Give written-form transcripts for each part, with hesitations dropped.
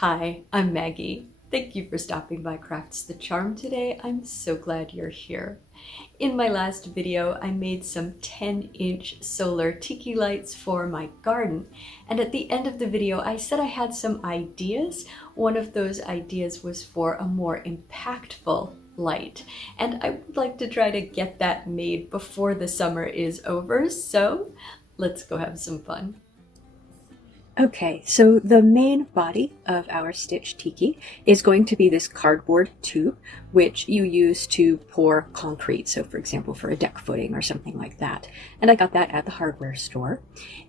Hi, I'm Maggie. Thank you for stopping by Crafts the Charm today. I'm so glad you're here. In my last video, I made some 10-inch solar tiki lights for my garden. And at the end of the video, I said I had some ideas. One of those ideas was for a more impactful light. And I would like to try to get that made before the summer is over. So let's go have some fun. Okay, so the main body of our stitch tiki is going to be this cardboard tube, which you use to pour concrete. So for example, for a deck footing or something like that. And I got that at the hardware store.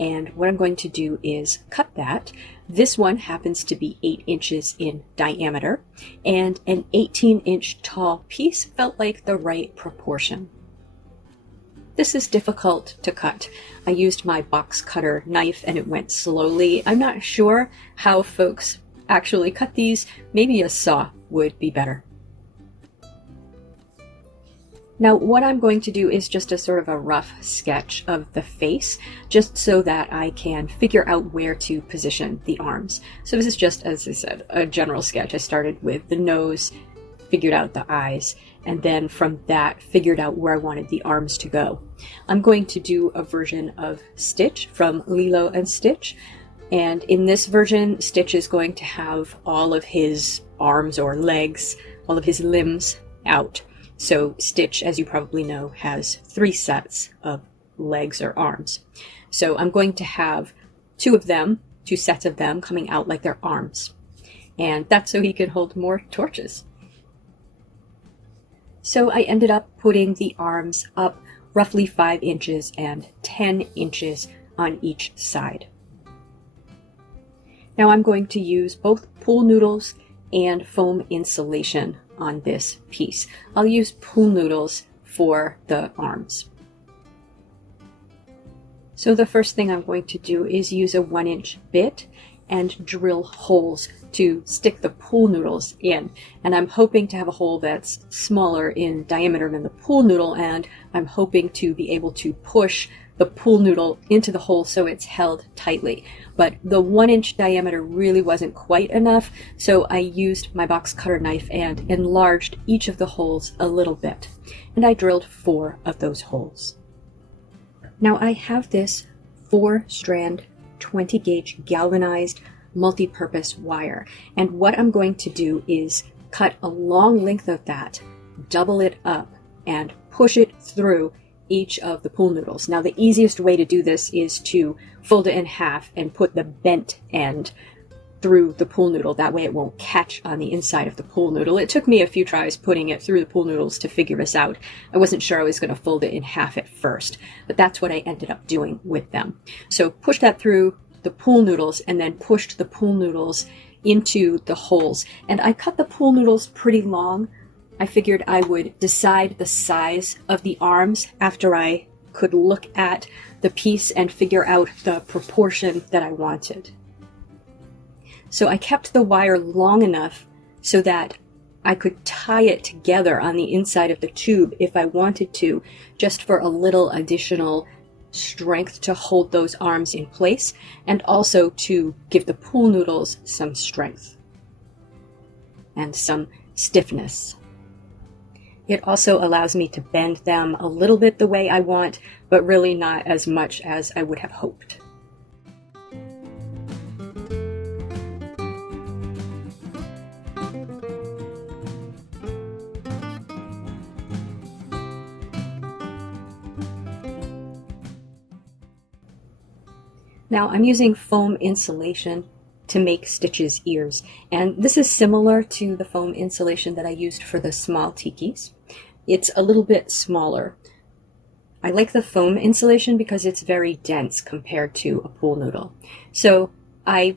And what I'm going to do is cut that. This one happens to be 8 inches in diameter, and an 18-inch tall piece felt like the right proportion. This is difficult to cut. I used my box cutter knife and it went slowly. I'm not sure how folks actually cut these. Maybe a saw would be better. Now what I'm going to do is just a sort of a rough sketch of the face, just so that I can figure out where to position the arms. So this is just, as I said, a general sketch. I started with the nose, figured out the eyes, and then from that figured out where I wanted the arms to go. I'm going to do a version of Stitch from Lilo and Stitch, and in this version Stitch is going to have all of his arms or legs, all of his limbs out. So Stitch, as you probably know, has 3 sets of legs or arms. So I'm going to have 2 sets of them coming out like their arms, and that's so he can hold more torches. So I ended up putting the arms up roughly 5 inches and 10 inches on each side. Now I'm going to use both pool noodles and foam insulation on this piece. I'll use pool noodles for the arms. So the first thing I'm going to do is use a 1-inch bit and drill holes to stick the pool noodles in. And I'm hoping to have a hole that's smaller in diameter than the pool noodle, and I'm hoping to be able to push the pool noodle into the hole so it's held tightly. But the 1-inch diameter really wasn't quite enough, so I used my box cutter knife and enlarged each of the holes a little bit. And I drilled 4 of those holes. Now I have this 4-strand 20 gauge galvanized multi-purpose wire, and what I'm going to do is cut a long length of that, double it up, and push it through each of the pool noodles. Now the easiest way to do this is to fold it in half and put the bent end through the pool noodle. That way it won't catch on the inside of the pool noodle. It took me a few tries putting it through the pool noodles to figure this out. I wasn't sure I was going to fold it in half at first, but that's what I ended up doing with them. So push that through the pool noodles and then pushed the pool noodles into the holes. And I cut the pool noodles pretty long. I figured I would decide the size of the arms after I could look at the piece and figure out the proportion that I wanted. So I kept the wire long enough so that I could tie it together on the inside of the tube if I wanted to, just for a little additional strength to hold those arms in place, and also to give the pool noodles some strength and some stiffness. It also allows me to bend them a little bit the way I want, but really not as much as I would have hoped. Now I'm using foam insulation to make Stitch's ears, and this is similar to the foam insulation that I used for the small tikis. It's a little bit smaller. I like the foam insulation because it's very dense compared to a pool noodle. So I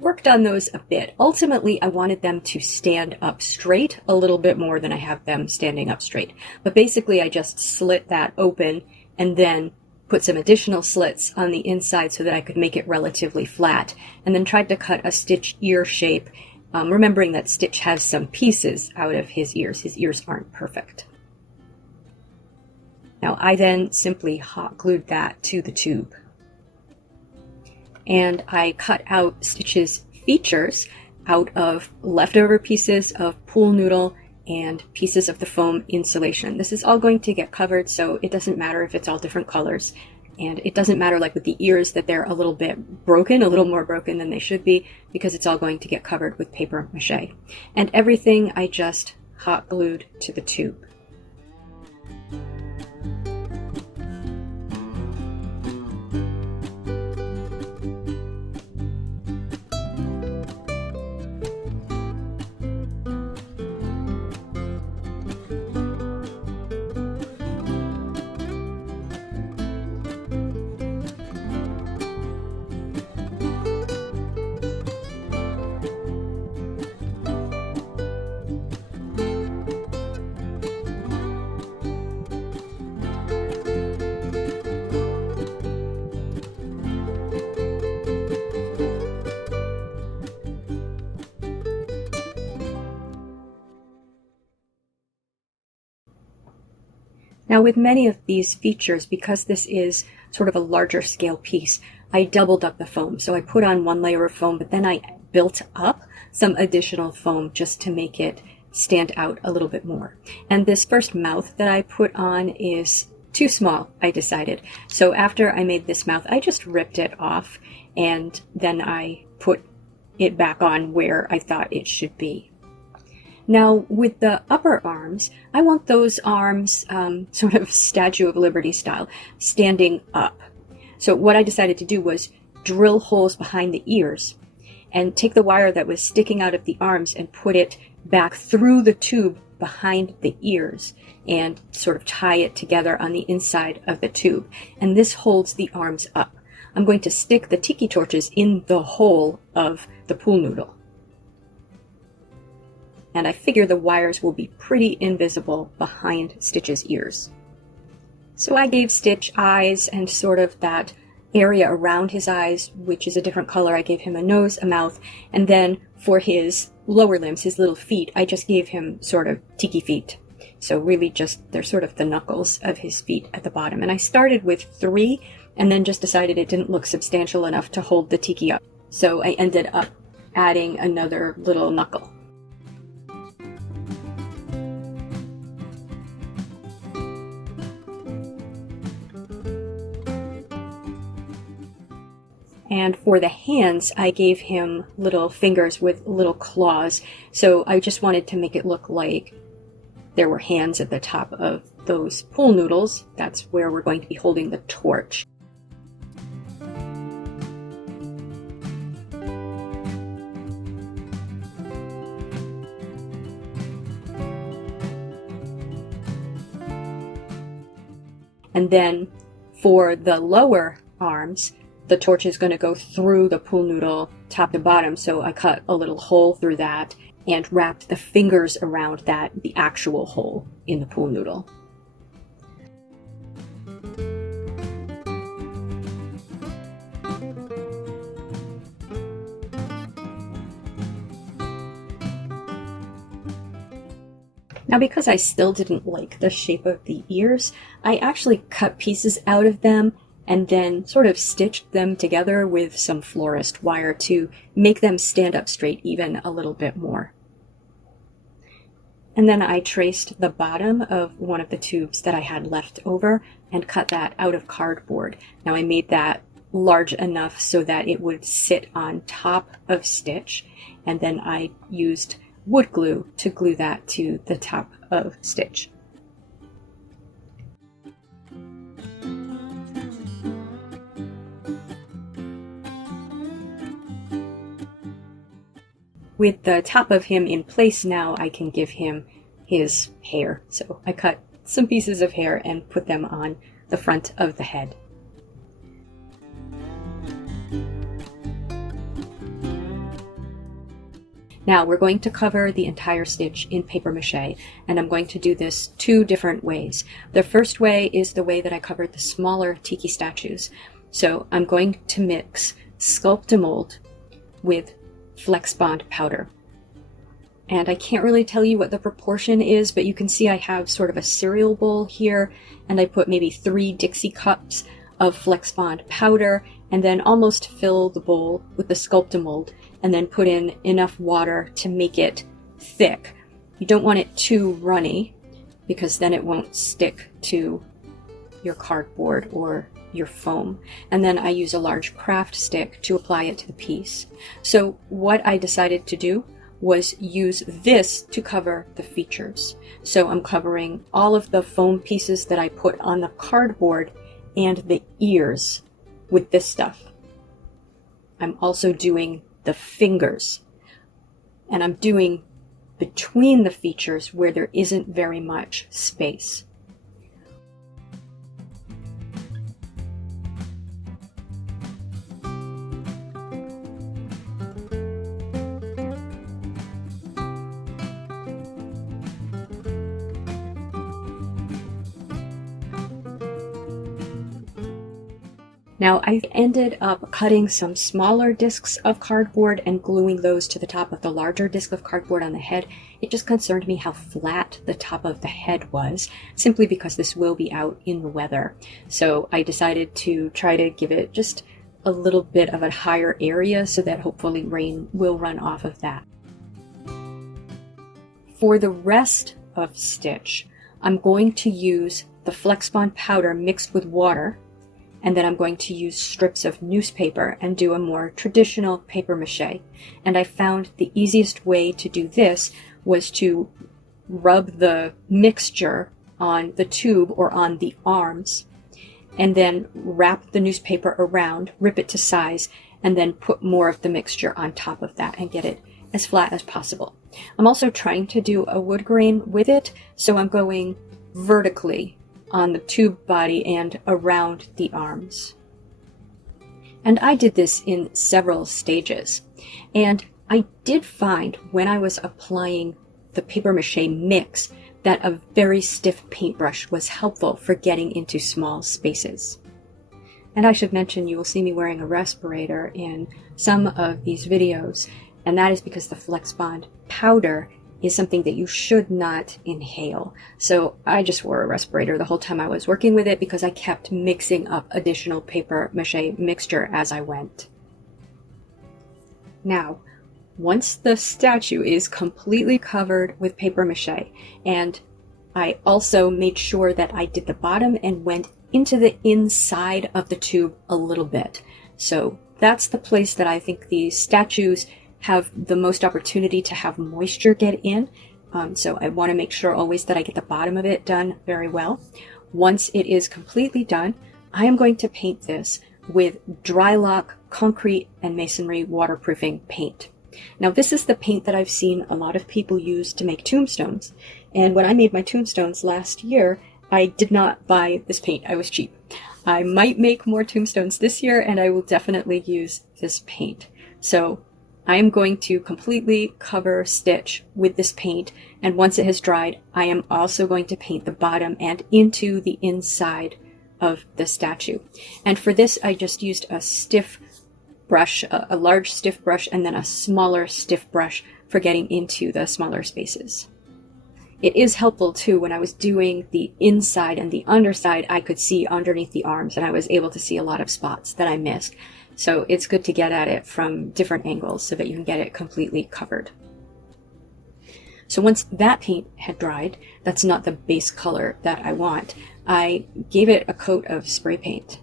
worked on those a bit. Ultimately, I wanted them to stand up straight a little bit more than I have them standing up straight. But basically I just slit that open and then put some additional slits on the inside so that I could make it relatively flat, and then tried to cut a Stitch ear shape, remembering that Stitch has some pieces out of his ears. His ears aren't perfect. Now I then simply hot glued that to the tube. And I cut out Stitch's features out of leftover pieces of pool noodle and pieces of the foam insulation. This is all going to get covered, so it doesn't matter if it's all different colors. And it doesn't matter, like with the ears, that they're a little bit broken, a little more broken than they should be, because it's all going to get covered with paper mache. And everything I just hot glued to the tube. Now with many of these features, because this is sort of a larger scale piece, I doubled up the foam. So I put on one layer of foam, but then I built up some additional foam just to make it stand out a little bit more. And this first mouth that I put on is too small, I decided. So after I made this mouth, I just ripped it off and then I put it back on where I thought it should be. Now, with the upper arms, I want those arms sort of Statue of Liberty style, standing up. So what I decided to do was drill holes behind the ears and take the wire that was sticking out of the arms and put it back through the tube behind the ears and sort of tie it together on the inside of the tube. And this holds the arms up. I'm going to stick the tiki torches in the hole of the pool noodle. And I figure the wires will be pretty invisible behind Stitch's ears. So I gave Stitch eyes and sort of that area around his eyes, which is a different color. I gave him a nose, a mouth, and then for his lower limbs, his little feet, I just gave him sort of tiki feet. So really just, they're sort of the knuckles of his feet at the bottom. And I started with 3 and then just decided it didn't look substantial enough to hold the tiki up. So I ended up adding another little knuckle. And for the hands, I gave him little fingers with little claws. So I just wanted to make it look like there were hands at the top of those pool noodles. That's where we're going to be holding the torch. And then for the lower arms, the torch is going to go through the pool noodle top to bottom, so I cut a little hole through that and wrapped the fingers around that, the actual hole in the pool noodle. Now, because I still didn't like the shape of the ears, I actually cut pieces out of them and then sort of stitched them together with some florist wire to make them stand up straight even a little bit more. And then I traced the bottom of one of the tubes that I had left over and cut that out of cardboard. Now I made that large enough so that it would sit on top of Stitch, and then I used wood glue to glue that to the top of Stitch. With the top of him in place now, I can give him his hair. So I cut some pieces of hair and put them on the front of the head. Now we're going to cover the entire Stitch in paper mache, and I'm going to do this 2 different ways. The first way is the way that I covered the smaller tiki statues. So I'm going to mix sculptamold with Flexbond powder. And I can't really tell you what the proportion is, but you can see I have sort of a cereal bowl here, and I put maybe 3 Dixie cups of Flexbond powder, and then almost fill the bowl with the sculptamold. and then put in enough water to make it thick. You don't want it too runny because then it won't stick to your cardboard or your foam. And then I use a large craft stick to apply it to the piece. So what I decided to do was use this to cover the features. So I'm covering all of the foam pieces that I put on the cardboard and the ears with this stuff. I'm also doing the fingers, and I'm doing between the features where there isn't very much space. Now I ended up cutting some smaller discs of cardboard and gluing those to the top of the larger disc of cardboard on the head. It just concerned me how flat the top of the head was, simply because this will be out in the weather. So I decided to try to give it just a little bit of a higher area so that hopefully rain will run off of that. For the rest of stitch, I'm going to use the Flexbond powder mixed with water, and then I'm going to use strips of newspaper and do a more traditional paper mache. And I found the easiest way to do this was to rub the mixture on the tube or on the arms, and then wrap the newspaper around, rip it to size, and then put more of the mixture on top of that and get it as flat as possible. I'm also trying to do a wood grain with it, so I'm going vertically on the tube body and around the arms. And I did this in several stages. And I did find when I was applying the paper mache mix that a very stiff paintbrush was helpful for getting into small spaces. And I should mention, you will see me wearing a respirator in some of these videos, and that is because the Flexbond powder is something that you should not inhale. So I just wore a respirator the whole time I was working with it because I kept mixing up additional paper mache mixture as I went. Now, once the statue is completely covered with paper mache, and I also made sure that I did the bottom and went into the inside of the tube a little bit. So that's the place that I think these statues have the most opportunity to have moisture get in. So I want to make sure always that I get the bottom of it done very well. Once it is completely done, I am going to paint this with dry lock concrete and masonry waterproofing paint. Now this is the paint that I've seen a lot of people use to make tombstones. And when I made my tombstones last year, I did not buy this paint. I was cheap. I might make more tombstones this year, and I will definitely use this paint. So I am going to completely cover stitch with this paint, and once it has dried, I am also going to paint the bottom and into the inside of the statue. And for this, I just used a stiff brush, a large stiff brush, and then a smaller stiff brush for getting into the smaller spaces. It is helpful too, when I was doing the inside and the underside, I could see underneath the arms, and I was able to see a lot of spots that I missed. So it's good to get at it from different angles so that you can get it completely covered. So once that paint had dried, that's not the base color that I want, I gave it a coat of spray paint.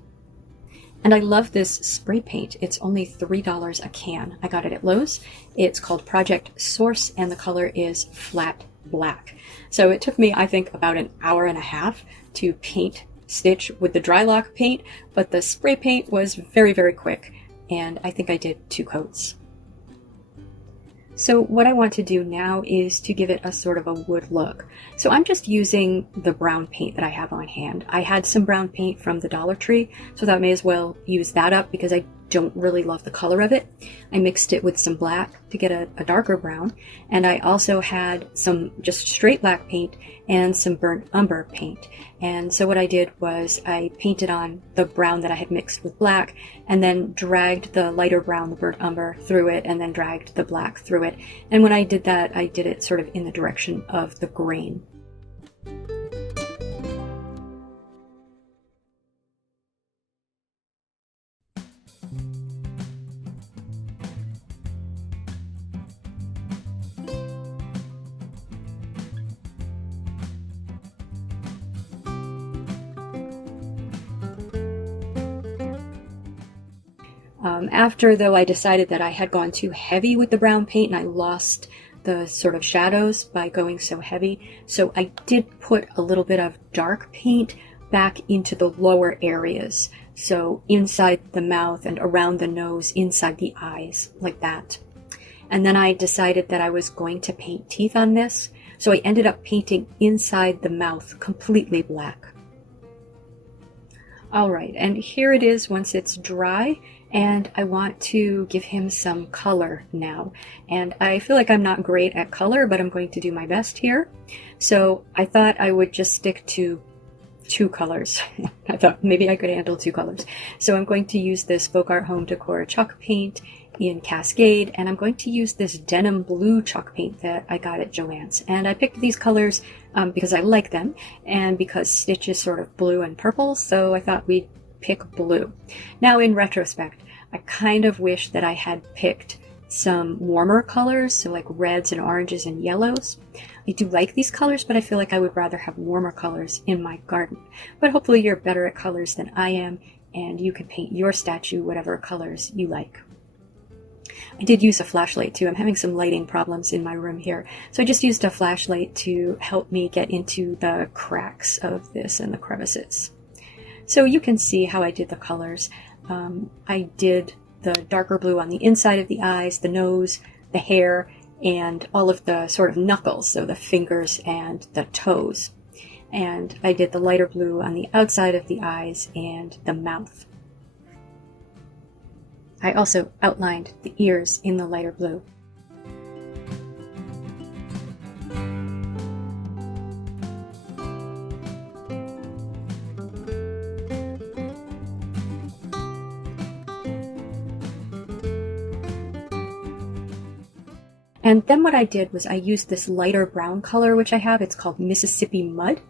And I love this spray paint. It's only $3 a can. I got it at Lowe's. It's called Project Source, and the color is flat black. So it took me, I think, about an hour and a half to paint stitch with the dry lock paint, but the spray paint was very, very quick, and I think I did 2 coats. So what I want to do now is to give it a sort of a wood look. So I'm just using the brown paint that I have on hand. I had some brown paint from the Dollar Tree, so I may as well use that up because I don't really love the color of it. I mixed it with some black to get a darker brown, and I also had some just straight black paint and some burnt umber paint. And so what I did was I painted on the brown that I had mixed with black, and then dragged the lighter brown, the burnt umber, through it, and then dragged the black through it. And when I did that, I did it sort of in the direction of the grain. After, though, I decided that I had gone too heavy with the brown paint and I lost the sort of shadows by going so heavy. So I did put a little bit of dark paint back into the lower areas. So inside the mouth and around the nose, inside the eyes, like that. And then I decided that I was going to paint teeth on this. So I ended up painting inside the mouth completely black. All right, and here it is once it's dry, and I want to give him some color now. And I feel like I'm not great at color, but I'm going to do my best here. So I thought I would just stick to 2 colors. I thought maybe I could handle 2 colors. So I'm going to use this Folk Art Home Decor chalk paint in Cascade, and I'm going to use this denim blue chalk paint that I got at JoAnn's. And I picked these colors because I like them, and because Stitch is sort of blue and purple, so I thought we'd pick blue. Now, in retrospect, I kind of wish that I had picked some warmer colors, so like reds and oranges and yellows. I do like these colors, but I feel like I would rather have warmer colors in my garden. But hopefully you're better at colors than I am, and you can paint your statue whatever colors you like. I did use a flashlight too. I'm having some lighting problems in my room here. So I just used a flashlight to help me get into the cracks of this and the crevices. So you can see how I did the colors. I did the darker blue on the inside of the eyes, the nose, the hair, and all of the sort of knuckles, so the fingers and the toes. And I did the lighter blue on the outside of the eyes and the mouth. I also outlined the ears in the lighter blue. And then what I did was I used this lighter brown color, which I have. It's called Mississippi Mud.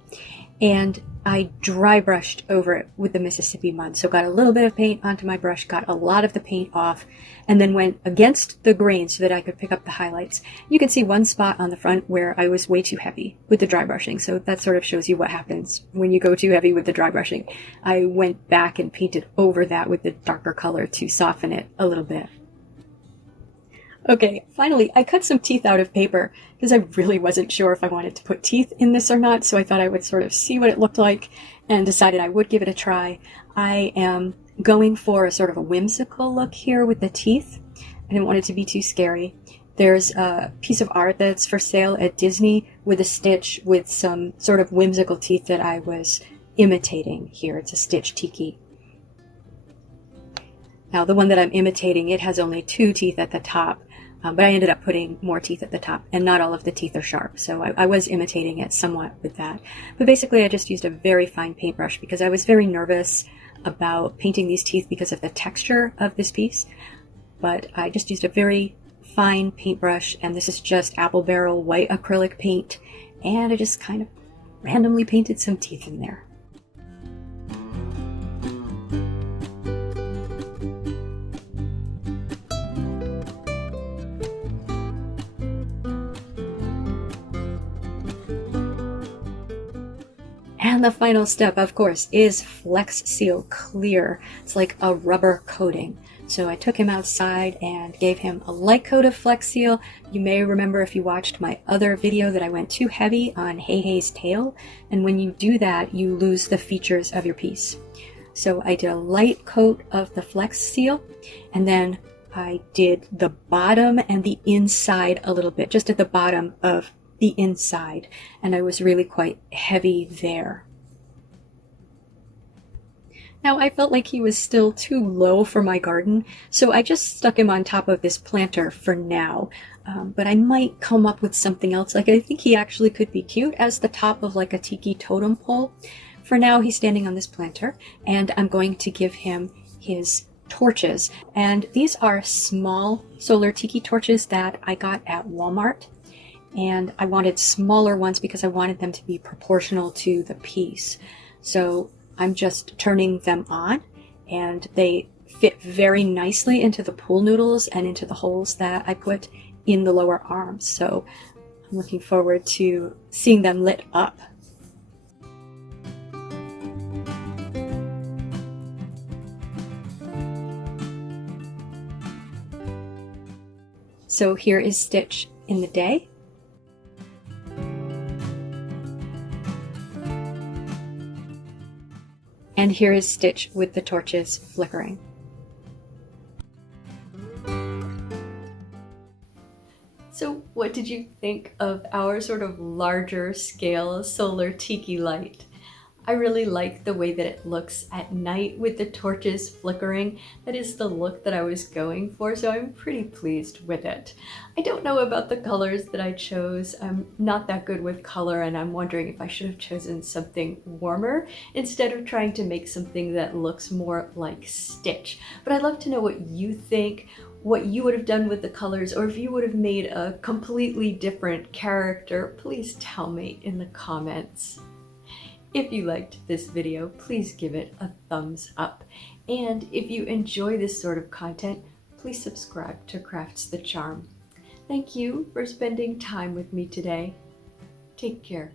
And I dry brushed over it with the Mississippi Mud. So got a little bit of paint onto my brush, got a lot of the paint off, and then went against the grain so that I could pick up the highlights. You can see one spot on the front where I was way too heavy with the dry brushing. So that sort of shows you what happens when you go too heavy with the dry brushing. I went back and painted over that with the darker color to soften it a little bit. Okay, finally, I cut some teeth out of paper because I really wasn't sure if I wanted to put teeth in this or not, so I thought I would sort of see what it looked like and decided I would give it a try. I am going for a sort of a whimsical look here with the teeth. I didn't want it to be too scary. There's a piece of art that's for sale at Disney with a Stitch with some sort of whimsical teeth that I was imitating here. It's a Stitch tiki. Now, the one that I'm imitating, it has only 2 teeth at the top. But I ended up putting more teeth at the top, and not all of the teeth are sharp, so I was imitating it somewhat with that. But basically I just used a very fine paintbrush because I was very nervous about painting these teeth because of the texture of this piece. But I just used a very fine paintbrush, and this is just apple barrel white acrylic paint, and I just kind of randomly painted some teeth in there. And the final step, of course, is FlexSeal Clear. It's like a rubber coating. So I took him outside and gave him a light coat of FlexSeal. You may remember if you watched my other video that I went too heavy on Hey Hey's tail. And when you do that, you lose the features of your piece. So I did a light coat of the FlexSeal, and then I did the bottom and the inside a little bit, just at the bottom of the inside, and I was really quite heavy there. Now I felt like he was still too low for my garden, so I just stuck him on top of this planter for now. But I might come up with something else. Like, I think he actually could be cute as the top of like a tiki totem pole. For now, he's standing on this planter, and I'm going to give him his torches. And these are small solar tiki torches that I got at Walmart. And I wanted smaller ones because I wanted them to be proportional to the piece. So I'm just turning them on, and they fit very nicely into the pool noodles and into the holes that I put in the lower arms. So I'm looking forward to seeing them lit up. So here is Stitch in the day. And here is Stitch with the torches flickering. So what did you think of our sort of larger scale solar tiki light? I really like the way that it looks at night with the torches flickering. That is the look that I was going for, so I'm pretty pleased with it. I don't know about the colors that I chose. I'm not that good with color, and I'm wondering if I should have chosen something warmer instead of trying to make something that looks more like Stitch. But I'd love to know what you think, what you would have done with the colors, or if you would have made a completely different character. Please tell me in the comments. If you liked this video, please give it a thumbs up. And if you enjoy this sort of content, please subscribe to Crafts the Charm. Thank you for spending time with me today. Take care.